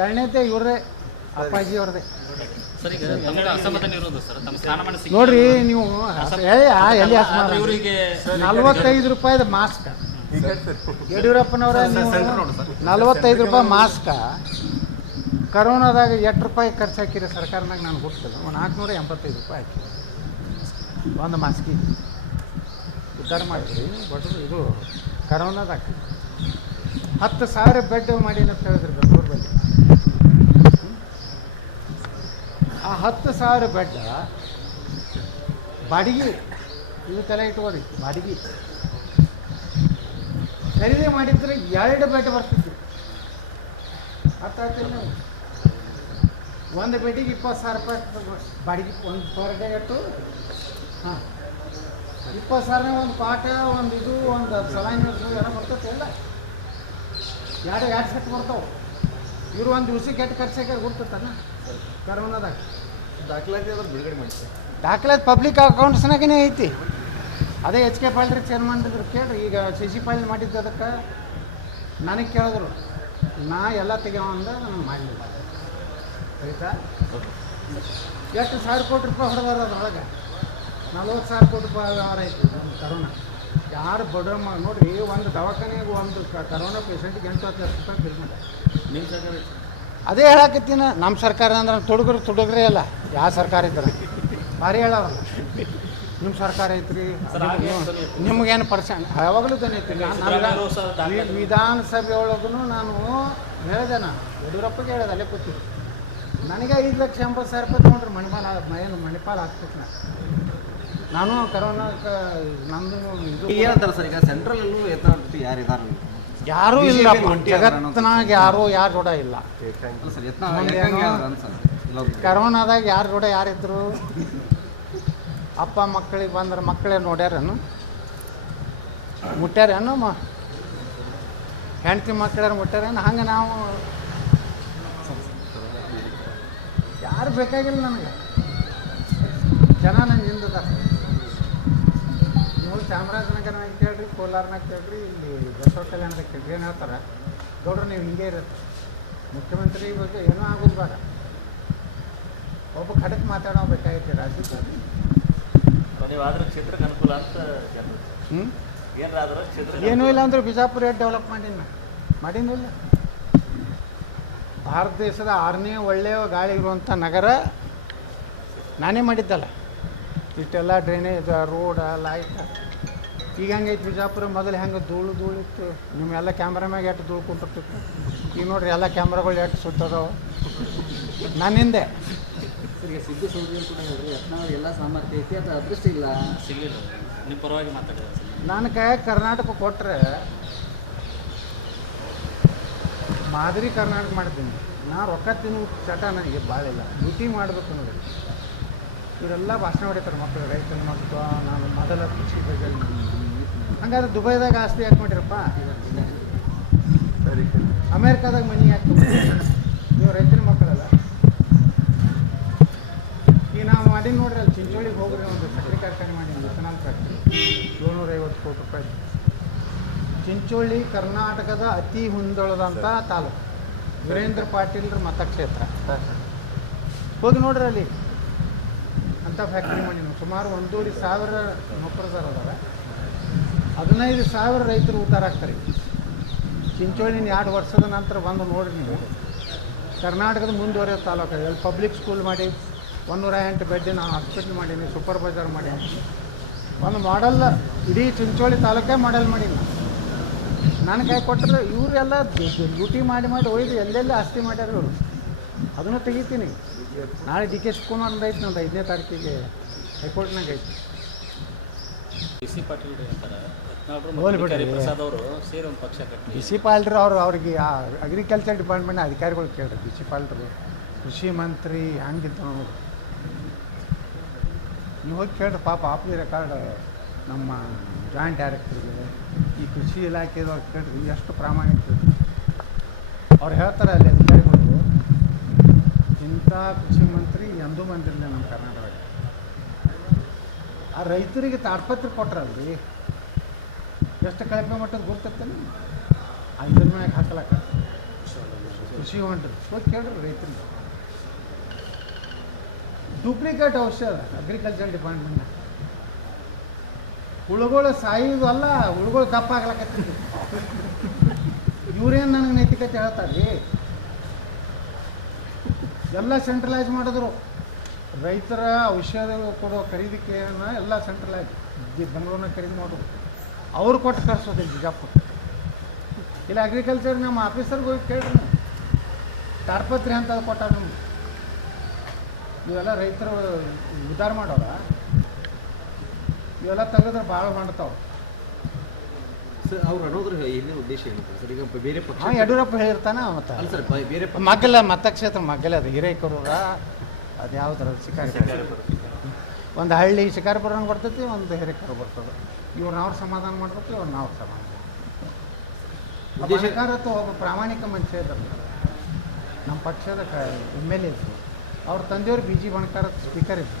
ಎರಡನೇದೇ ಇವ್ರದೇ ಅಪ್ಪಾಜಿ ಅವ್ರದೇ ನೋಡ್ರಿ ನೀವು ನಲ್ವತ್ತೈದು ರೂಪಾಯಿದ ಮಾಸ್ಕ್ ಯಡಿಯೂರಪ್ಪನವರ ನಲ್ವತ್ತೈದು ರೂಪಾಯಿ ಮಾಸ್ಕ ಕರೋನಾದಾಗ ಎಷ್ಟು ರೂಪಾಯಿ ಖರ್ಚು ಹಾಕಿರಿ ಸರ್ಕಾರನಾಗ ನಾನು ಹುಟ್ಟಿಲ್ಲ ಒಂದು ನಾಲ್ಕುನೂರ ಎಂಬತ್ತೈದು ರೂಪಾಯಿ ಹಾಕಿ ಒಂದು ಮಾಸ್ಕಿ ಉದ್ಧಾರ ಮಾಡಿರಿ ಬಟ್ ಇದು ಕರೋನಾದಾಗ ಹತ್ತು ಸಾವಿರ ಬೆಡ್ ಮಾಡಿ ಅಂತ ಹೇಳಿದ್ರು ಆ ಹತ್ತು ಸಾವಿರ ಬೆಡ್ ಬಾಡಿಗೆ ಇದು ತಲೆ ಇಟ್ಕೋರಿ ಬಾಡಿಗೆ ಖರೀದಿ ಮಾಡಿದ್ರೆ ಎರಡು ಬೆಡ್ ಬರ್ತಿತ್ತು ಅರ್ಥ ಆಗ್ತೀರಿ ನಾವು ಒಂದು ಬೆಡ್ಡಿಗೆ ಇಪ್ಪತ್ತು ಸಾವಿರ ರೂಪಾಯಿ ಬಾಡಿಗೆ ಒಂದು ಪರ್ ಡೇ ಇಟ್ಟು ಹಾಂ ಇಪ್ಪತ್ತು ಸಾವಿರ ಒಂದು ಪಾಠ ಒಂದು ಇದು ಒಂದು ಸಲಾಯಿನ ಏನೋ ಬರ್ತೈತೆ ಎಲ್ಲ ಎರಡು ಎರಡು ಸೆಟ್ ಬರ್ತಾವೆ ಇವರು ಒಂದು ದಿವಸ ಕೆಟ್ಟ ಖರ್ಚಾಗ ಗುರ್ತೈತಣ್ಣ ಕರೋನಾದಾಗ ದಾಖಲಾತಿ ಪಬ್ಲಿಕ್ ಅಕೌಂಟ್ಸ್ನಾಗೇ ಐತಿ ಅದೇ ಎಚ್ ಕೆ ಪಾಲ್ರಿ ಚೇರ್ಮನ್ ಇದ್ರು ಕೇಳಿರಿ ಈಗ ಸಿ ಸಿ ಪಾಲ್ ಮಾಡಿದ್ದು ಅದಕ್ಕೆ ನನಗೆ ಕೇಳಿದ್ರು ನಾ ಎಲ್ಲ ತೆಗೆವ ಅಂದ್ರೆ ನಾನು ಮಾಡಲಿಲ್ಲ ಎಷ್ಟು ಸಾವಿರ ಕೋಟಿ ರೂಪಾಯಿ ಹೊಡೆದಾರ ಅದ್ರೊಳಗೆ ನಲ್ವತ್ತು ಸಾವಿರ ಕೋಟಿ ರೂಪಾಯಿ ವ್ಯವಹಾರ ಐತಿ ಕರೋನಾ ಯಾರು ಬಡ ನೋಡಿರಿ ಒಂದು ದವಾಖಾನೆಗೆ ಒಂದು ಕರೋನಾ ಪೇಷಂಟ್ಗೆ ಎಂಟು ಹತ್ತು ಲಕ್ಷ ರೂಪಾಯಿ ಬಿಲ್ ಮಾಡಿ ನಿಮ್ಮ ಅದೇ ಹೇಳಕತ್ತಿನ ನಮ್ಮ ಸರ್ಕಾರ ಅಂದ್ರೆ ತೊಡುಗರು ತೊಡಗ್ರೆ ಅಲ್ಲ ಯಾವ ಸರ್ಕಾರ ಇದ್ರೆ ಭಾರಿ ಹೇಳ ನಿಮ್ಮ ಸರ್ಕಾರ ಐತ್ರಿ ನಿಮ್ಗೇನು ಪರ್ಸೆಂಟ್ ಯಾವಾಗಲೂ ದನಿ ಐತ್ರಿ ವಿಧಾನಸಭೆ ಒಳಗೂ ನಾನು ಹೇಳಿದೆ ನಾನು ಯಡಿಯೂರಪ್ಪಗೆ ಹೇಳಿದೆ ಅಲ್ಲೇ ಕೂತೀನಿ ನನಗೆ ಐದು ಲಕ್ಷ ಎಂಬತ್ತು ಸಾವಿರ ರೂಪಾಯಿ ತೊಗೊಂಡ್ರೆ ಮಣಿಪಾಲ್ ಏನು ಮಣಿಪಾಲ್ ಹಾಕ್ಬೇಕು ನಾನು ನಾನು ಕರೋನಾಕ್ಕೆ ನಂದು ಇದು ಏನಂತಾರೆ ಸರ್ ಈಗ ಸೆಂಟ್ರಲಲ್ಲೂ ಎತ್ತ ಯಾರಿದ್ದಾರೆ ಯಾರು ಇಲ್ಲ ಜಗತ್ತಿನಾಗ ಯಾರು ಯಾರ ಜೋಡ ಇಲ್ಲ ಕರೋನಾದಾಗ ಯಾರ ಜೋಡ ಯಾರಿದ್ರು ಅಪ್ಪ ಮಕ್ಕಳಿಗೆ ಬಂದ್ರೆ ಮಕ್ಕಳೇ ನೋಡ್ಯಾರೇನು ಮುಟ್ಟ್ಯಾರೇನು ಮ ಹೆಂಡತಿ ಮಕ್ಕಳ ಮುಟ್ಟ್ಯಾರೇನು ಹಂಗೆ ನಾವು ಯಾರು ಬೇಕಾಗಿಲ್ಲ ನನಗೆ ಜನ ನಂಗೆ ಹಿಂದದ ಚಾಮರಾಜ ಜನಾಗ ಕೇಳ್ರಿ ಕೋಲಾರನಾಗ ಕೇಳ್ರಿ ಇಲ್ಲಿ ಬಸವ ಕಲ್ಯಾಣದಾಗ ಕೇಳ್ರಿ ಏನು ಹೇಳ್ತಾರೆ ಗೌಡ್ರು ನೀವು ಹಿಂಗೆ ಇರುತ್ತೆ ಮುಖ್ಯಮಂತ್ರಿ ಬಗ್ಗೆ ಏನೂ ಆಗೋದು ಬೇಡ ಒಬ್ಬ ಖಡಕ್ ಮಾತಾಡೋ ಬೇಕಾಗಿತ್ತು ರಾಜಕೀಯ ಅನುಕೂಲ ಅಂತ ಏನೂ ಇಲ್ಲ ಅಂದ್ರೆ ಬಿಜಾಪುರ ಏಟ್ ಡೆವಲಪ್ ಮಾಡಿನ ಮಾಡಿನಿಲ್ಲ ಭಾರತ ದೇಶದ ಆರನೇ ಒಳ್ಳೆಯ ಗಾಳಿ ಇರುವಂಥ ನಗರ ನಾನೇ ಮಾಡಿದ್ದಲ್ಲ ಇಷ್ಟೆಲ್ಲ ಡ್ರೈನೇಜ್ ರೋಡ ಲೈಟ್ ಈಗ ಹಂಗೈತೆ ಬಿಜಾಪುರ ಮೊದಲು ಹೆಂಗೆ ಧೂಳು ಧೂಳಿತ್ತು ನಿಮ್ಮೆಲ್ಲ ಕ್ಯಾಮ್ರಾ ಮ್ಯಾಗೆ ಎಷ್ಟು ಧೂಳು ಕುಂಟಿರ್ತಿತ್ತು ಈಗ ನೋಡ್ರಿ ಎಲ್ಲ ಕ್ಯಾಮ್ರಾಗಳು ಎಷ್ಟು ಸುತ್ತದವು ನನ್ನ ಹಿಂದೆ ಸಿದ್ದು ಕೂಡ ಎಲ್ಲ ಸಾಮರ್ಥ್ಯ ಐತಿ ಅದು ಅದೃಷ್ಟ ಇಲ್ಲ ನಿಮ್ಮ ಪರವಾಗಿ ಮಾತಾಡಿದ್ರೆ ನನ್ನ ಕರ್ನಾಟಕ ಕೊಟ್ಟರೆ ಮಾದರಿ ಕರ್ನಾಟಕ ಮಾಡ್ತೀನಿ ನಾನು ರೊಕ್ಕ ತಿನ್ನು ಚಟ ನನಗೆ ಭಾಳ ಇಲ್ಲ ಡ್ಯೂಟಿ ಮಾಡಬೇಕು ನೋಡಿ ಇವರೆಲ್ಲ ಭಾಷಣ ಹೊಡಿತಾರೆ ಮಕ್ಕಳು ರೈತನ ಮಕ್ಕಳು ನಾನು ಮೊದಲ ಕೃಷಿ ಬಗ್ಗೆ ಹಂಗಾದ್ರೆ ದುಬೈದಾಗ ಆಸ್ತಿ ಯಾಕೆ ಮಾಡಿರಪ್ಪ ಅಮೇರಿಕಾದಾಗ ಮನಿ ಯಾಕೆ ನೀವು ರೈತನ ಮಕ್ಕಳಲ್ಲ ಈಗ ನಾವು ಮಾಡಿ ನೋಡ್ರಿ ಅಲ್ಲಿ ಚಿಂಚೋಳಿಗೆ ಹೋಗ್ರಿ ಒಂದು ಸಕ್ಕರೆ ಕಾರ್ಖಾನೆ ಮಾಡಿ ವಿತ್ತನಾಲ್ ಫ್ಯಾಕ್ಟ್ರಿ ಏಳ್ನೂರೈವತ್ತು ಕೋಟಿ ರೂಪಾಯಿ ಚಿಂಚೋಳಿ ಕರ್ನಾಟಕದ ಅತಿ ಮುಂದೊಳದಂಥ ತಾಲೂಕು ವೀರೇಂದ್ರ ಪಾಟೀಲ್ರ ಮತಕ್ಷೇತ್ರ ಹೋಗಿ ನೋಡ್ರಿ ಅಲ್ಲಿ ಇಂಥ ಫ್ಯಾಕ್ಟ್ರಿ ನಾವು ಸುಮಾರು ಒಂದೂವರೆ ಸಾವಿರ ನೌಕರದಾರ ಅದಾರೆ ಹದಿನೈದು ಸಾವಿರ ರೈತರು ಊಟ ಆಗ್ತಾರೆ ಚಿಂಚೋಳಿನ ಎರಡು ವರ್ಷದ ನಂತರ ಬಂದು ನೋಡ್ರಿ ನೀವು ಕರ್ನಾಟಕದ ಮುಂದುವರೆಯೋ ತಾಲೂಕು ಅಲ್ಲಿ ಪಬ್ಲಿಕ್ ಸ್ಕೂಲ್ ಮಾಡಿ ಒಂದೂರ ಎಂಟು ಬೆಡ್ ನಾವು ಹಾಸ್ಪಿಟ್ಲ್ ಮಾಡೀನಿ ಸೂಪರ್ ಬಜಾರ್ ಮಾಡಿ ಒಂದು ಮಾಡಲ್ ಇಡೀ ಚಿಂಚೋಳಿ ತಾಲೂಕೇ ಮಾಡಲ್ ಮಾಡೀನಿ ನನ್ನ ಕೈ ಕೊಟ್ಟರೆ ಇವರೆಲ್ಲ ಡ್ಯೂಟಿ ಮಾಡಿ ಮಾಡಿ ಒಯ್ದು ಎಲ್ಲೆಲ್ಲಿ ಆಸ್ತಿ ಮಾಡ್ಯಾರ ಇವರು ಅದನ್ನು ತೆಗಿತೀನಿ ನಾಳೆ ಡಿ ಕೆ ಶಿವಕುಮಾರ್ ಅಂತ ಐತೆ ನಂದು ಐದನೇ ತಾರೀಕಿಗೆ ಹೈಕೋರ್ಟ್ನಾಗ ಐತಿ ಬಿ ಸಿ ಅವರು ಅವ್ರಿಗೆ ಆ ಅಗ್ರಿಕಲ್ಚರ್ ಡಿಪಾರ್ಟ್ಮೆಂಟ್ನ ಅಧಿಕಾರಿಗಳು ಕೇಳ್ರಿ ಬಿ ಸಿ ಪಾಲ್ರು ಕೃಷಿ ಮಂತ್ರಿ ಹಂಗಿತ್ತು ನೋಡಿ ನೀವು ಹೋಗಿ ಕೇಳ್ರಿ ಪಾಪ ಆಫ್ ದಿ ರೆಕಾರ್ಡ್ ನಮ್ಮ ಜಾಯಿಂಟ್ ಡೈರೆಕ್ಟರ್ಗೆ ಈ ಕೃಷಿ ಇಲಾಖೆದವ್ರು ಕೇಳ್ರಿ ಎಷ್ಟು ಪ್ರಾಮಾಣಿಕ ಅವ್ರು ಹೇಳ್ತಾರೆ ಅಲ್ಲಿ ಕೃಷಿ ಮಂತ್ರಿ ಎಂದೂ ಬಂದಿರಲಿಲ್ಲ ನಮ್ಮ ಕರ್ನಾಟಕ ಆ ರೈತರಿಗೆ ತಾಡ್ಪತ್ರ ಕೊಟ್ರಲ್ರಿ ಎಷ್ಟು ಕಳಪೆ ಮಟ್ಟದ ಗುರ್ತತ್ತೇನೆ ಐದರ ಮ್ಯಾಗ ಹಾಕಲಕ್ಕ ಕೃಷಿ ಹೊಂಟ್ರಿ ಹೋಗಿ ಕೇಳ್ರಿ ರೈತರಿಗೆ ಡೂಪ್ಲಿಕೇಟ್ ಔಷಧ ಅಗ್ರಿಕಲ್ಚರ್ ಡಿಪಾರ್ಟ್ಮೆಂಟ್ ಹುಳುಗಳು ಸಾಯೋದು ಅಲ್ಲ ಹುಳುಗಳು ದಪ್ಪ ಆಗ್ಲಕತ್ತಿ ಇವ್ರೇನು ನನಗೆ ನೈತಿಕತೆ ಹೇಳ್ತಾರೆ ಎಲ್ಲ ಸೆಂಟ್ರಲೈಸ್ ಮಾಡಿದ್ರು ರೈತರ ಔಷಧ ಕೊಡೋ ಖರೀದಿಕೆಯನ್ನು ಎಲ್ಲ ಸೆಂಟ್ರಲೈಸ್ ಬೆಂಗಳೂರಿನ ಖರೀದಿ ಮಾಡೋದು ಅವ್ರು ಕೊಟ್ಟು ಕರ್ಸೋದಿಲ್ಲ ಬಿಜಾಪುರ ಇಲ್ಲ ಅಗ್ರಿಕಲ್ಚರ್ ನಮ್ಮ ಆಫೀಸರ್ಗೆ ಹೋಗಿ ಕೇಳಿರಿ ತಾಡ್ಪತ್ರಿ ಅಂತ ಕೊಟ್ಟಾರ ನಮ್ಗೆ ಇವೆಲ್ಲ ರೈತರು ಉದ್ಧಾರ ಮಾಡೋಲ್ಲ ಇವೆಲ್ಲ ತೆಗೆದ್ರೆ ಭಾಳ ಮಾಡ್ತಾವೆ ಅವ್ರು ಉದ್ದೇಶ ಬೇರೆ ಪಕ್ಷ ಯಡಿಯೂರಪ್ಪ ಹೇಳಿರ್ತಾನೆ ಮತ್ತೆ ಮಗ್ಗಲ ಮತಕ್ಷೇತ್ರ ಮಗ್ಗಲ ಅದು ಹಿರೇಕೆರೂರ ಅದು ಯಾವ್ದಾರ ಶಿಕಾರಿಪುರ ಒಂದು ಹಳ್ಳಿ ಶಿಕಾರಿಪುರ ಬರ್ತೈತಿ ಒಂದು ಹಿರೇಕೆರೂರು ಬರ್ತದೆ ಇವ್ರನ್ನ ಅವ್ರ ಸಮಾಧಾನ ಮಾಡ್ಬೇಕು ಇವ್ರನ್ನ ಅವ್ರು ಸಮಾಧಾನ ಉದ್ದೇಶ- ಒಬ್ಬ ಪ್ರಾಮಾಣಿಕ ಮನುಷ್ಯ ಇದ್ದಾರೆ ನಮ್ಮ ಪಕ್ಷದ ಎಮ್ ಎಲ್ ಎ ಇದ್ರು ಅವ್ರ ತಂದೆಯವ್ರು ಬಿ ಜಿ ಬಣಕಾರ ಸ್ಪೀಕರ್ ಇದ್ರು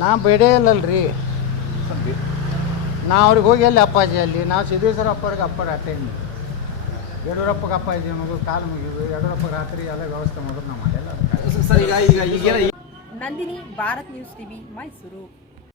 ನಾ ಬೇಡೇ ರೀ ನಾ ಅವ್ರಿಗೆ ಹೋಗಿ ಎಲ್ಲಿ ಅಪ್ಪಾಜಿ ಅಲ್ಲಿ ನಾವು ಸಿದ್ದೇಶ್ವರ ಅಪ್ಪರಿಗೆ ಅಪ್ಪ ಅಟೆಂಡ್ ಯಡಿಯೂರಪ್ಪಗೆ ಅಪ್ಪಾಜಿ ಮುಗಿದು ಕಾಲು ಮುಗಿದು ಯಡಿಯೂರಪ್ಪ ರಾತ್ರಿ ಎಲ್ಲ ವ್ಯವಸ್ಥೆ ಮಾಡೋದು ನಮ್ಮ ನಂದಿನಿ ಭಾರತ್ ನ್ಯೂಸ್ ಟಿವಿ ಮೈಸೂರು